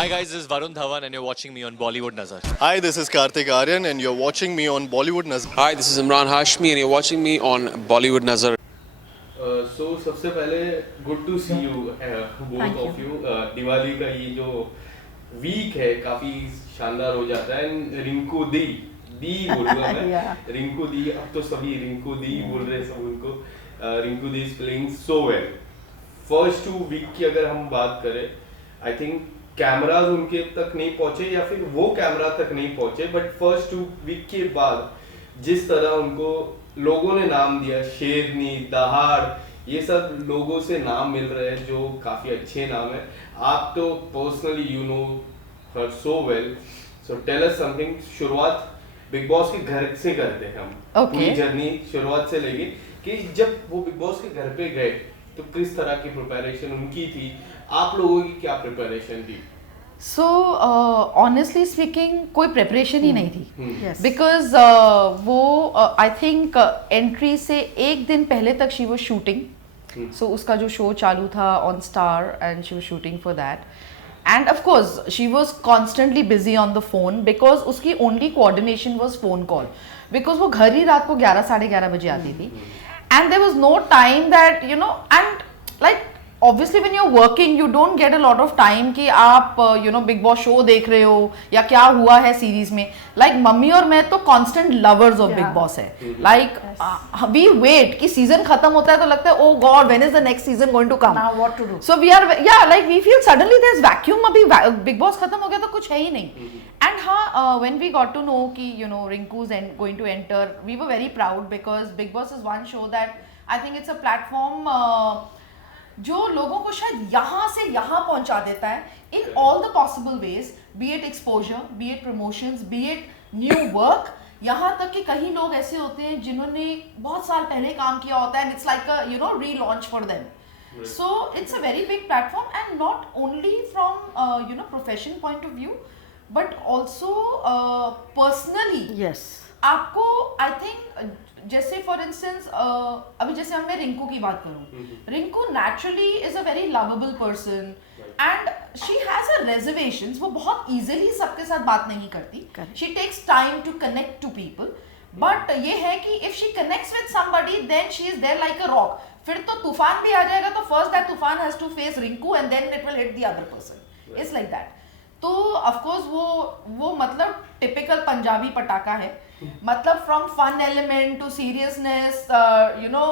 Hi guys, this is Varun Dhawan and you're watching me on Bollywood Nazar. Hi, this is Karthik Aryan, and you're watching me on Bollywood Nazar. Hi, this is Imran Hashmi and you're watching me on Bollywood Nazar. So सबसे पहले good to see you both of you Diwali का ये जो week है काफी शानदार हो जाता है एंड रिंकू दी बोलूंगा मैं रिंकू दी अब तो सभी रिंकू दी बोल रहे हैं सब उनको Rinku di is playing so well first 2 week की अगर हम बात करें आई थिंक कैमराज उनके तक नहीं पहुंचे या फिर वो कैमरा तक नहीं पहुंचे बट फर्स्ट 2 वीक के बाद जिस तरह उनको लोगों ने नाम दिया शेरनी दहाड़ ये सब लोगों से नाम मिल रहे हैं जो काफी अच्छे नाम है आप तो personally you know her so well so tell us something शुरुआत बिग बॉस के घर से करते हैं हम पूरी जर्नी शुरुआत से लेके कि जब वो बिग बॉस के घर पे गए तो किस तरह की प्रिपरेशन उनकी थी आप लोगों की क्या प्रिपरेशन थी सो ऑनेस्टली स्पीकिंग कोई प्रिपरेशन ही नहीं थी बिकॉज वो आई थिंक एंट्री से एक दिन पहले तक शी वॉज शूटिंग सो उसका जो शो चालू था on star and she was shooting for that and of course she was constantly busy on the phone because उसकी only coordination was phone call because वो घर ही रात को 11-11:30 बजे आती थी and there was no time that you know and like obviously when you're working you don't get a lot of time कि आप you know big boss show देख रहे हो या क्या हुआ है सीरीज में लाइक मम्मी और मैं तो constant lovers of Bigg Boss है लाइक वी वेट कि सीजन खत्म होता है तो लगता है oh God when is the next season going to come now what to do so we are yeah like we feel suddenly there is vacuum अभी Bigg Boss खत्म हो गया तो कुछ है ही नहीं एंड हाँ when we got to know कि you know Rinku is going to enter we were very proud because Bigg Boss is one show that I think it's a platform जो लोगों को शायद यहाँ से यहाँ पहुंचा देता है in all the possible ways B it exposure B it promotions B it new work यहाँ तक कि कई लोग ऐसे होते हैं जिन्होंने बहुत साल पहले काम किया होता है and it's like a you know relaunch for them so it's a very big platform and not only from you know profession point of view but also personally yes आपको आई थिंक जैसे for instance अभी जैसे मैं रिंकू की बात करूं Rinku naturally is a very lovable person and she has a reservations वो बहुत इजीली सबके साथ बात नहीं करती she takes time to connect to people but ये है कि if she connects with somebody then she is there like a rock फिर तो तूफान भी आ जाएगा तो first that toofan has to face Rinku and then it will hit the other person it's like that तो ऑफ कोर्स वो मतलब टिपिकल पंजाबी पटाखा है मतलब from fun element to seriousness you know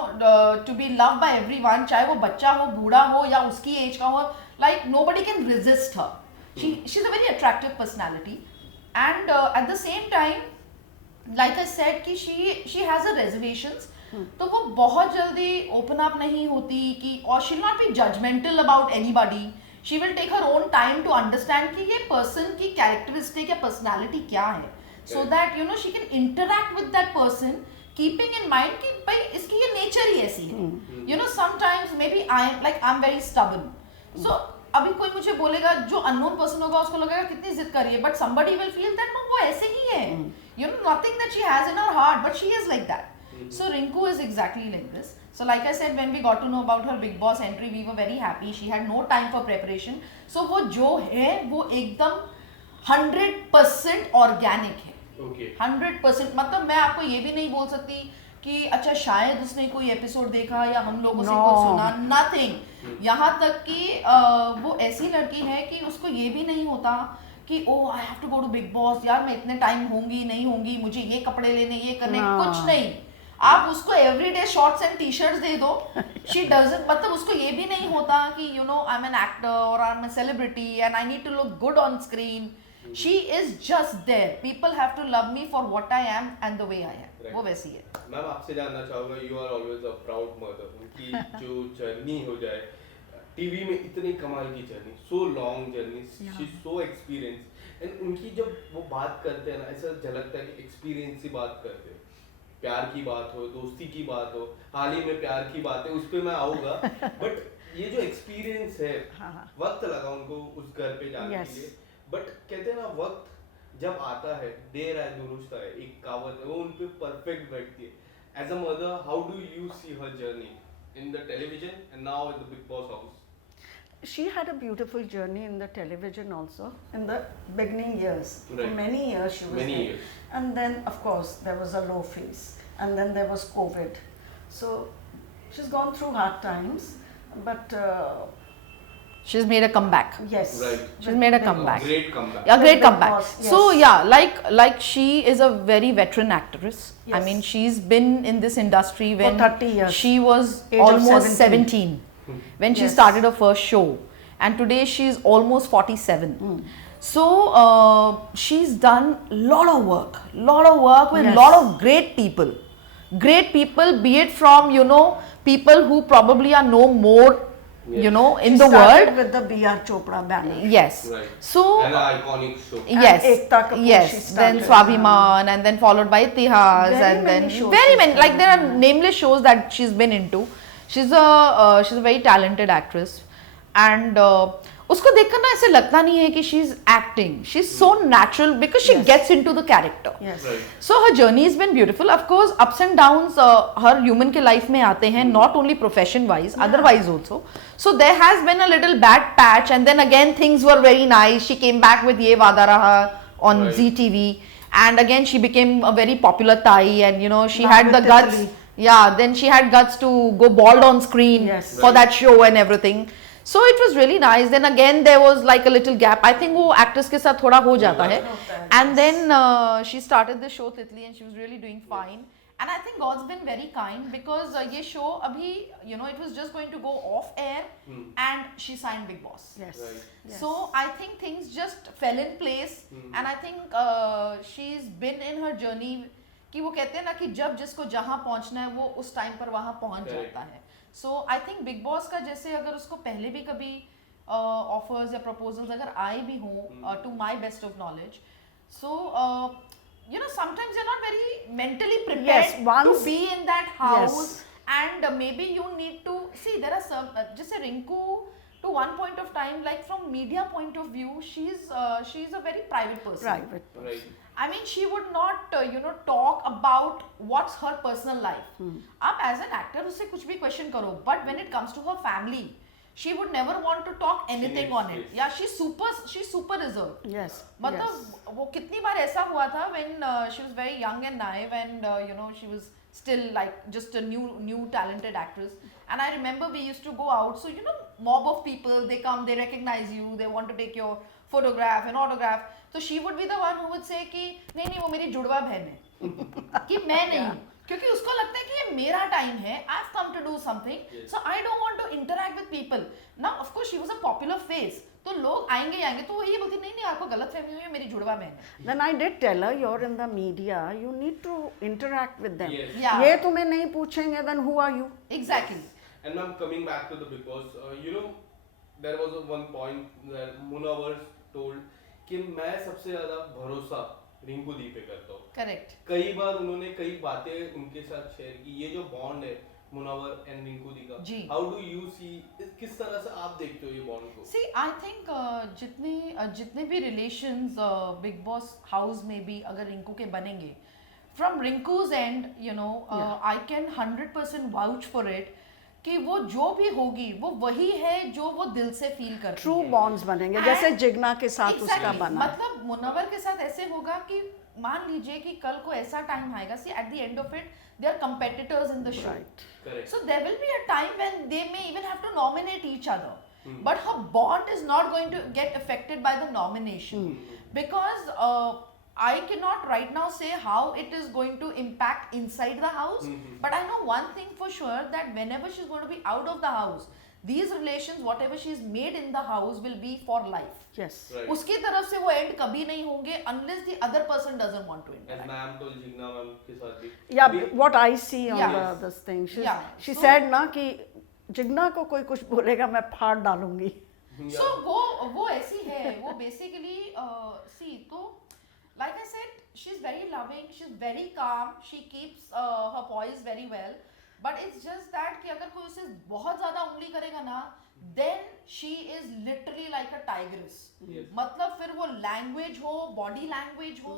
to be love by everyone चाहे वो बच्चा हो बूढ़ा हो या उसकी एज का हो like nobody can resist her she is a very attractive personality and at the same time like I said कि शी हैज अ रिजर्वेशंस तो वो बहुत जल्दी ओपन अप नहीं होती कि और she will not be judgmental about anybody she will take her own time to understand कि ये पर्सन की कैरेक्टरिस्टिक या पर्सनालिटी क्या है so that you know she can interact with that person keeping in mind कि भाई इसकी ये नेचर ही ऐसी है you know sometimes maybe I'm very stubborn so अभी कोई मुझे बोलेगा जो unknown person होगा उसको लगेगा कितनी जिद कर रही है but somebody will feel that no वो ऐसे ही है you know nothing that she has in her heart but she is like that so Rinku is exactly like this so like I said when we got to know about her Big Boss entry we were very happy she had no time for preparation so वो जो है वो एकदम 100% organic है 100% मतलब मैं आपको ये भी नहीं बोल सकती कि अच्छा शायद उसने कोई एपिसोड देखा या हम लोगों से कुछ सुना नथिंग यहाँ तक कि वो ऐसी लड़की है कि उसको ये भी नहीं होता कि oh I have to go to Bigg Boss यार मैं इतने टाइम होंगी नहीं होंगी मुझे ये कपड़े लेने ये करने कुछ नहीं आप उसको everyday shorts and T shirts दे दो शी डजंट मतलब उसको ये भी नहीं होता कि you know I am an actor और I am a celebrity and I need to look good on screen She is just there. People have to love me for what I am and the way I am. वो वैसी है. Ma'am आपसे जानना चाहूँगा you are always a proud mother. उनकी जो journey हो जाए टीवी में इतनी कमाल की journey so long journey she's so experienced and उनकी जब वो बात करते हैं ना ऐसा झलकता है कि एक्सपीरियंस से बात करते हैं प्यार की बात हो दोस्ती की बात हो हाल ही में प्यार की बात है उस पर मैं आऊँगा बट ये जो एक्सपीरियंस है वक्त लगा उनको उस घर पे जाने के लिए बट कहते हैं ना वक्त जब आता है देर आए दुरुस्त आए एक कहावत है वो उन पे परफेक्ट बैठती है as a mother how do you see her journey in the television and now in the Bigg Boss house she had a beautiful journey in the television also in the beginning years. For Right. many years she was Many there. years. And then of course there was a low phase, and then there was COVID. So she's gone through hard times, but She's made a comeback. yes, Right. She's made a Big comeback. Great comeback. A great Big comeback. Boss, yes. So yeah, like she is a very veteran actress. I Yes. mean, she's been in this industry when 30 years. she was Age of almost 17. 17 when she Yes. started her first show, and today she's almost 47. Hmm. So she's done lot of work with Yes. lot of great people, be it from people who probably are no more in She the started world. with the B.R. Chopra banner. Yes. Right. So An iconic show. yes, Ekta Kapoor she yes. Then started. Swabhiman, and then followed by Itihas, Very and then many shows very she's many. Like done. there are nameless shows that she's been into. She's a very talented actress, and उसको देखकर ना ऐसे लगता नहीं है कि she's acting. She's so natural because she Yes. gets into the character. Yes. Right. So her journey has been beautiful. Of course, ups and downs her human के life में आते हैं, not only profession wise, otherwise also. So there has been a little bad patch, and then again things were very nice. She came back with Ye Wada Raha on Right. ZTV, and again she became a very popular Thai, and she Now had the with guts. Italy. Yeah, then she had guts to go bald on screen Yes. for that show and everything. So it was really nice. Then again there was like a little gap. I think वो actress के साथ थोड़ा हो जाता है. And then she started the show Titli, and she was really doing fine. And I think God's been very kind because ये show अभी it was just going to go off air, and she signed Big Boss. Yes. Right. Yes. So I think things just fell in place, and I think she's been in her journey कि वो कहते हैं ना कि जब जिसको जहाँ पहुँचना है वो उस टाइम पर वहाँ पहुँच Correct. जाता है. So I think Big Boss का जैसे अगर उसको पहले भी कभी offers या proposals अगर आए भी हों to my best of knowledge, so sometimes you're not very mentally prepared Yes, once- to be in that house. Yes. And maybe you need to see there are some just a Rinku to one point of time, like from media point of view, she's a very private person. Private. Right. I mean, she would not talk about what's her personal life. आप as an actor उससे कुछ भी question करो, but when it comes to her family, she would never want to talk anything on it. Yes. Yeah, she's super reserved. Yes. Yes. मतलब वो कितनी बार ऐसा हुआ था when she was very young and naive, and she was still like just a new talented actress, and I remember we used to go out, so mob of people, they come, they recognize you, they want to take your photograph and autograph, so she would be the one who would say कि नहीं वो मेरी जुड़वा बहन है कि मैं नहीं, क्योंकि उसको लगता है कि ये मेरा टाइम है, I've come to do something, so I don't want to interact with people. Now of course she was a popular face, तो लोग आएंगे तो वो ये बोलती नहीं आपको गलत फहमी हुई है, मेरी जुड़वा बहन है. Then I did tell her, you're in the media, you need to interact with them. Yes. Yeah. ये तुम्हें नहीं पूछेंगे, then who are you? Exactly. And ma'am, coming back to the Big Boss, there was one point that Munawar told कि मैं सबसे ज्यादा भरोसा रिंकू दी पे करता हूँ. Correct. कई बार उन्होंने कई बातें उनके साथ शेयर की. ये जो बॉन्ड है मुनावर एंड रिंकू दी का, जी. हाउ डू यू सी, किस तरह से आप देखते हो ये बॉन्ड को? See, I think जितने भी relations Big Boss house में भी अगर रिंकू के बनेंगे, from Rinku's end, I can 100% vouch for it कि वो जो भी होगी वो वही है जो वो दिल से फील करती True है. bonds बनेंगे, And- जैसे जिग्ना के साथ उसका Exactly. बना. मतलब मुनव्वर के साथ ऐसे होगा कि मान लीजिए कि कल को ऐसा टाइम आएगा, see at the end of it they are competitors in the show. Right. Correct. So there will be a time when they may even have to nominate each other. But her bond is not going to get affected by the nomination. Because I cannot right now say how it is going to impact inside the house. But I know one thing for sure, that whenever she's going to be out of the house, these relations, whatever she's made in the house, will be for life. Yes. Right. उसकी तरफ से वो end कभी नहीं होंगे unless the other person doesn't want to And interact. Ma'am तो Jigna ma'am के साथ भी. Yeah, We- what I see on Yeah. this thing, Yeah. she So- said ना कि जिग्ना को कोई कुछ बोलेगा मैं फाड़ डालूंगी. So वो ऐसी है, वो basically see, तो like I said, she's very loving, she's very calm, she keeps her poise very well, but it's just that कि अगर कोई उसे बहुत ज़्यादा उंगली करेगा ना, then she is literally like a tigress. Yes. मतलब फिर वो लैंग्वेज हो, बॉडी लैंग्वेज हो,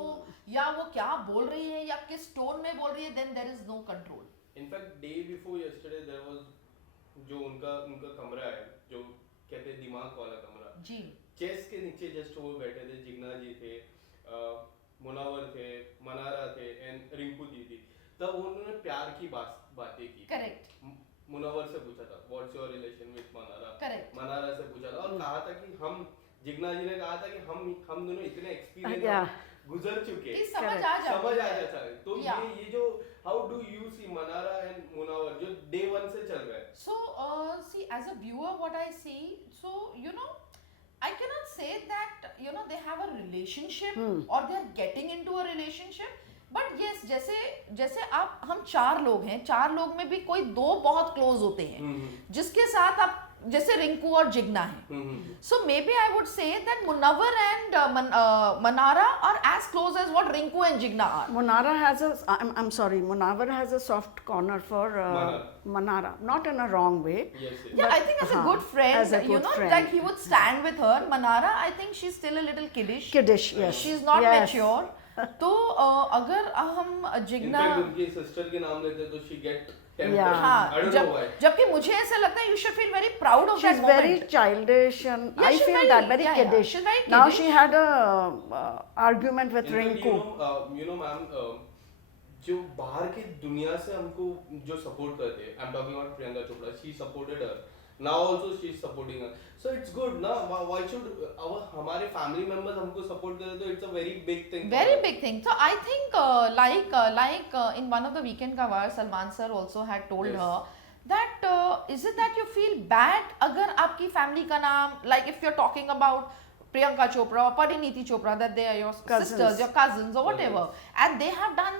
या वो क्या बोल रही है या किस टोन में बोल रही है, then there is no control. In fact, day before yesterday there was जो उनका कमरा है जो कहते हैं दिमाग वाला कमरा जी चेस के नीचे जस्ट वो बैठे थे, जिग्ना जी थे, मुनावर थे, मनारा थे एंड रिंकू जी थी। तब उन्होंने प्यार की बातें की। करेक्ट मुनावर से पूछा था what's your relation with Mannara, Correct. Mannara से पूछा था और कहा था कि हम, जिग्ना जी ने कहा था कि हम दोनों इतने Yeah. एक्सपीरियंस गुजर चुके कि समझ आ जाता समझ आ जाता है। तो Yeah. ये जो how do you see Mannara and Munawar जो डे 1 से चल रहा है? So, see, as a viewer, what I see, so, you know, I cannot say that, you know, they have a relationship or they are getting into a relationship. But yes, जैसे हम 4 लोग हैं, 4 लोग में भी कोई 2 बहुत क्लोज होते हैं, जिसके साथ आप जैसे रिंकू और जिग्ना है. So maybe I would say that Munawar and Manara are as close as what Rinku and Jigna are. Munawar has a, I'm sorry, Munawar has a soft corner for Manara, not in a wrong way. Yes, yes. Yeah, I think as a good friend, as a you good know, friend. like he would stand with her. Manara, I think she's still a little kiddish. Kiddish, yes. She's not Yes. mature. तो अगर हम Jigna, in fact उनकी sister के नाम लेते तो she get tempted. Yeah. हाँ, I don't know why. जबकि मुझे ऐसा लगता है you should feel very proud of that She's moment. very childish and Yeah, I she's feel very- that very yeah, yeah, kiddish. she's very Now kiddish. she had a argument with In fact, Rinku. you know ma'am, जो बाहर की दुनिया से हमको जो support करते हैं, I'm talking about Priyanka Chopra, she supported her. Now also she is supporting her. So it's good ना, why should हमारे family members हमको support करें तो it's a very big thing. Very big thing. So I think like in one of the weekend covers, Salman sir also had told Yes. her that is it that you feel bad अगर आपकी family का नाम, like if you're talking about Priyanka Chopra or Pariniti Chopra, that they are your Cousins. sisters, your cousins or whatever, and they have done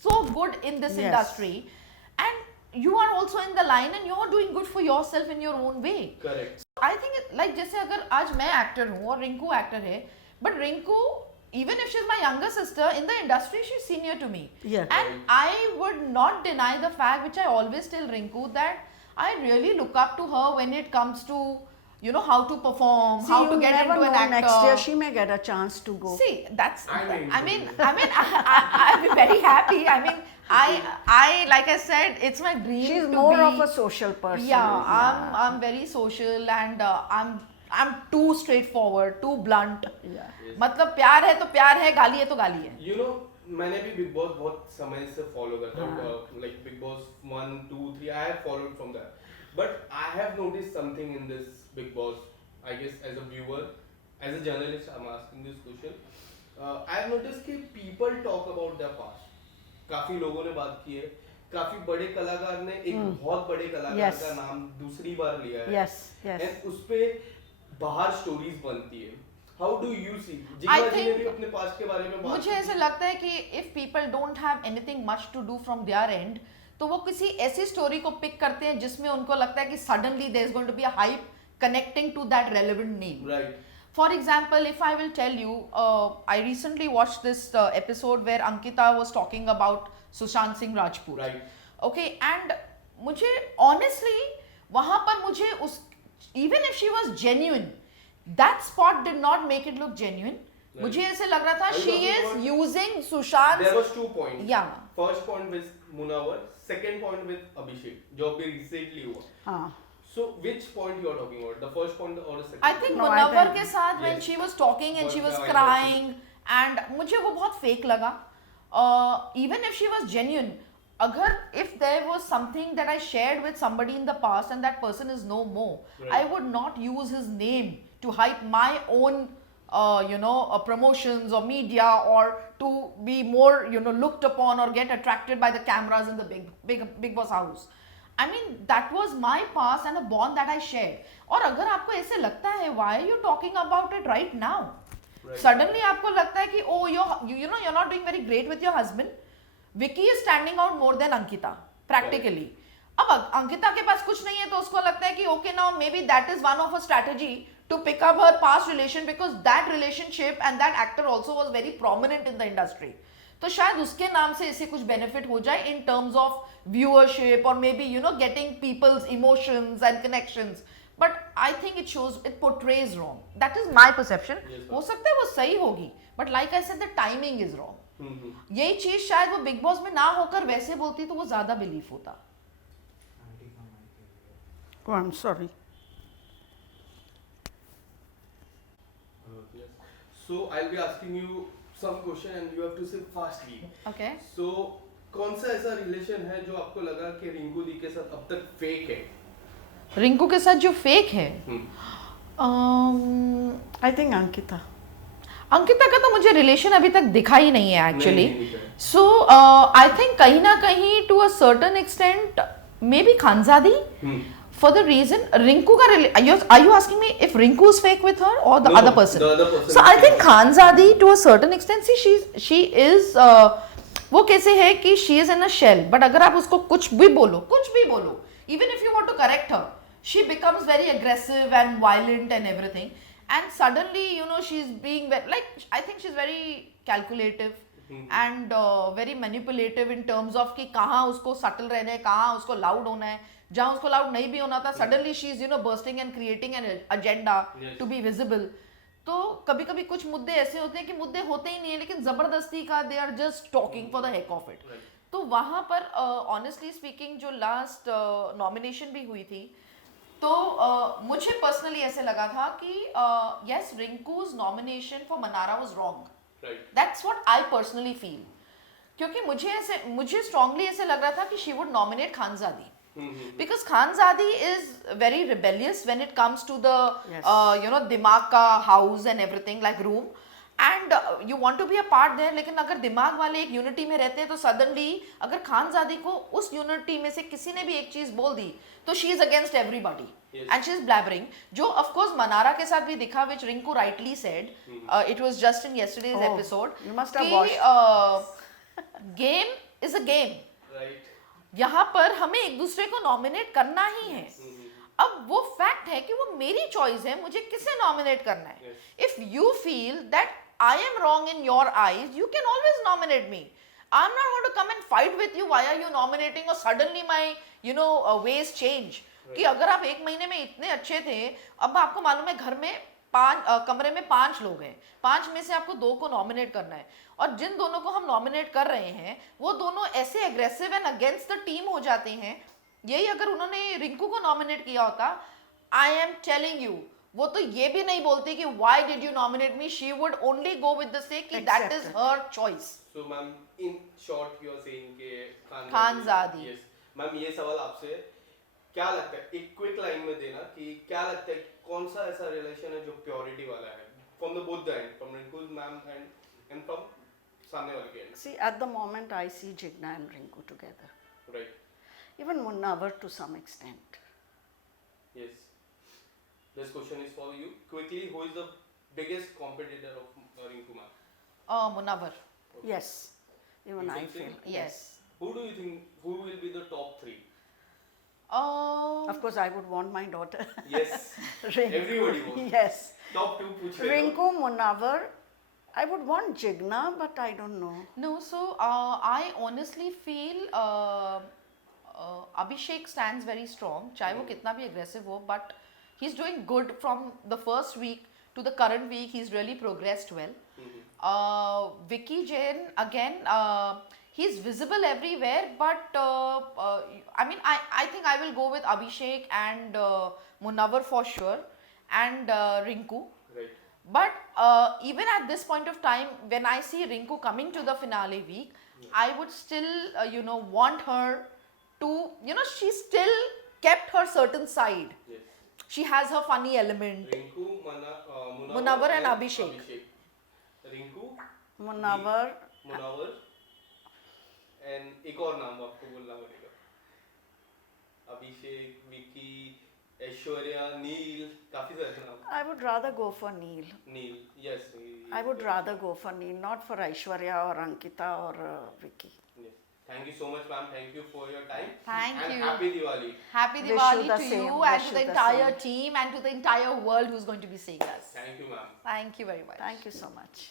so good in this Yes. industry, and you are also in the line and you are doing good for yourself in your own way. Correct. I think like जैसे अगर आज मैं actor हूँ और Rinku actor है, but Rinku even if she's my younger sister in the industry, she's senior to me. Yeah. And I would not deny the fact, which I always tell Rinku, that I really look up to her when it comes to, you know, how to perform, See, how you to get never into an know, actor. next year she may get a chance to go. See, that's. I mean, I'd be very happy. I mean, I like I said, it's my dream. She's to more be, of a social person. Yeah, I'm very social and I'm too straightforward, too blunt. Yeah. मतलब प्यार है तो प्यार है, गाली है तो गाली है. You know, मैंने भी बिग बॉस बहुत समय से फॉलो करता हूँ, like big boss 1, 2, 3 I have followed from that, but I have noticed something in this Big Boss. I guess as a viewer, as a journalist, I'm asking this question. I have noticed कि people talk about their past. काफी लोगों ने बात की है, काफी बड़े कलाकार ने एक बहुत बड़े कलाकार Yes. का नाम दूसरी बार लिया है. Yes, yes. And उस पे बाहर स्टोरीज बनती है. How do you see? I Jigna जी ने think- भी अपने पास्ट के बारे में बात मुझे की. ऐसा लगता है कि if people don't have anything much to do from their end, तो वो किसी ऐसी स्टोरी को पिक करते हैं जिसमें उनको लगता है कि suddenly there is going to be a hype connecting to that relevant name. Right. For example, if I will tell you, I recently watched this episode where Ankita was talking about Sushant Singh Rajput. Right. Okay, and मुझे honestly वहाँ पर मुझे उस, even if she was genuine, that spot did not make it look genuine. Right. मुझे ऐसे लग रहा था Are you she talking is about- using Sushant. There was 2 points. Yeah. First point with Munawar, second point with Abhishek, जो अभी recently हुआ. हाँ. So which point you are talking about? The first point or the second? I think No, I Munawar think- के साथ when Yes. she was talking and But she was I crying and मुझे वो बहुत fake लगा. Even if she was genuine, अगर if there was something that I shared with somebody in the past and that person is no more, Right. I would not use his name to hype my own promotions or media or to be more looked upon or get attracted by the cameras in the big boss house. I mean, that was my past and a bond that I shared. और अगर आपको ऐसे लगता है, why are you talking about it right now? Right. Suddenly आपको लगता है कि oh you're not doing very great with your husband. Vicky is standing out more than Ankita practically. अब अंकिता के पास कुछ नहीं है तो उसको लगता है कि okay now maybe that is one of a strategy to pick up her past relation because that relationship and that actor also was very prominent in the industry. तो शायद उसके नाम से इसे कुछ benefit हो जाए in terms of viewership or maybe getting people's emotions and connections. But I think it portrays wrong. That is my perception. Yes, हो सकता है वो सही होगी, but like I said, the timing is wrong. यही चीज शायद वो बिग बॉस में ना होकर वैसे बोलती तो वो ज्यादा बिलीफ होता. Oh, I'm sorry. So I'll be asking you some question and you have to say fastly. Okay. So कौन सा ऐसा रिलेशन है जो आपको लगा कि रिंकू दी के साथ अब तक फेक है? रिंकू के साथ जो फेक है, I think Ankita. अंकिता का तो मुझे रिलेशन अभी तक दिखा ही नहीं है एक्चुअली. नहीं दिखा है. सो आई थिंक कहीं ना कहीं to a certain extent maybe Khanzaadi, for the reason Rinku ka are you asking me if Rinku is fake with her or the No, other person? the other person So is I think fake. Khanzadi to a certain extent, see she is वो कैसे है कि she is in a shell, but अगर आप उसको कुछ भी बोलो, even if you want to correct her, she becomes very aggressive and violent and everything, and suddenly you know she's being like, I think she's very calculative and very manipulative in terms of कि कहाँ उसको subtle रहना है, कहाँ उसको loud होना है, जहाँ उसको loud नहीं भी होना था, suddenly she's you know bursting and creating an agenda to be visible. तो कभी कभी कुछ मुद्दे ऐसे होते हैं कि मुद्दे होते ही नहीं है लेकिन जबरदस्ती का they are just talking for the heck of it. तो वहां पर ऑनेस्टली स्पीकिंग जो लास्ट नॉमिनेशन भी हुई थी तो मुझे पर्सनली ऐसे लगा था कि yes Rinku's nomination for Manara was wrong. That's what I personally feel, क्योंकि मुझे स्ट्रांगली ऐसे लग रहा था कि she would nominate Khanzadi. Because Khanzadi is very rebellious when it comes to the you know दिमाग का house and everything like room, and you want to be a part there. लेकिन अगर दिमाग वाले एक यूनिटी में रहते हैं तो suddenly अगर खानजादी को उस यूनिटी में से किसी ने भी एक चीज बोल दी तो she is against everybody and she is blabbering, जो of course मनारा के साथ भी दिखा, which Rinku rightly said. It was just in yesterday's episode. You must have कि watched. game is a game. Right. यहाँ पर हमें एक दूसरे को नॉमिनेट करना ही है. अब वो फैक्ट है कि वो मेरी चॉइस है, मुझे किसे नॉमिनेट करना है. If you feel that I am wrong in your eyes, you can always nominate me. I am not going to come and fight with you, why are you nominating, और suddenly my you know ways change. कि अगर आप एक महीने में इतने अच्छे थे, अब आपको मालूम है घर में कमरे में 5 लोग हैं, 5 में से आपको 2 को नॉमिनेट करना है, और जिन दोनों को हम नॉमिनेट कर रहे हैं वो दोनों ऐसे aggressive and against the team हो जाते हैं. यही अगर उन्होंने रिंकू को नॉमिनेट किया होता, आई एम टेलिंग यू, वो तो ये भी नहीं बोलती कि why did you nominate me, she would only go with the से कि that is her choice. So ma'am in short you are saying कि खानजादी. Yes. मैम ये सवाल आपसे क्या लगता है, एक क्विक लाइन में देना, कि क्या लगता है कौन सा ऐसा रिलेशन है जो प्योरिटी वाला है from the both the end, from Rinku ma'am and from सामने वाले के and. See, at the moment, I see Jigna and Rinku together. Right. Even Munawar to some extent. Yes. This question is for you. Quickly, who is the biggest competitor of Rinku ma'am? Munawar. Yes, even You I think feel. so? Yes. Who do you think who will be the top 3? Of course, I would want my daughter. Yes. Rinku. Everybody wants. Yes. Top 2 पूछ रहे हो. Rinku, Munawar. I would want Jigna, but I don't know. No, so I honestly feel Abhishek stands very strong, चाहे वो कितना भी aggressive हो, but he's doing good from the first week to the current week. He's really progressed well. Vicky Jain again, he's visible everywhere, but I mean I think I will go with Abhishek and Munawar for sure, and Rinku. Right. But even at this point of time, when I see Rinku coming to the finale week, I would still, you know, want her to, you know, she still kept her certain side. Yes. She has her funny element. Rinku, Munawar and Abhishek. Rinku, Munawar. Munawar, and एक और नाम आपको बोलना पड़ेगा. अभिषेक, विकी, ऐश्वर्या, नील, काफी सारे नाम. I would rather go for Neil. Nil, yes. I would rather go for Neil, not for Aishwarya or Ankita or Vicky. Yes. Thank you so much, ma'am. Thank you for your time. Thank and you. Happy Diwali. Happy Wish you Diwali the to same, you wish and to you the the entire same. team and to the entire world who's going to be seeing us. Thank you, ma'am. Thank you very much. Thank you so much.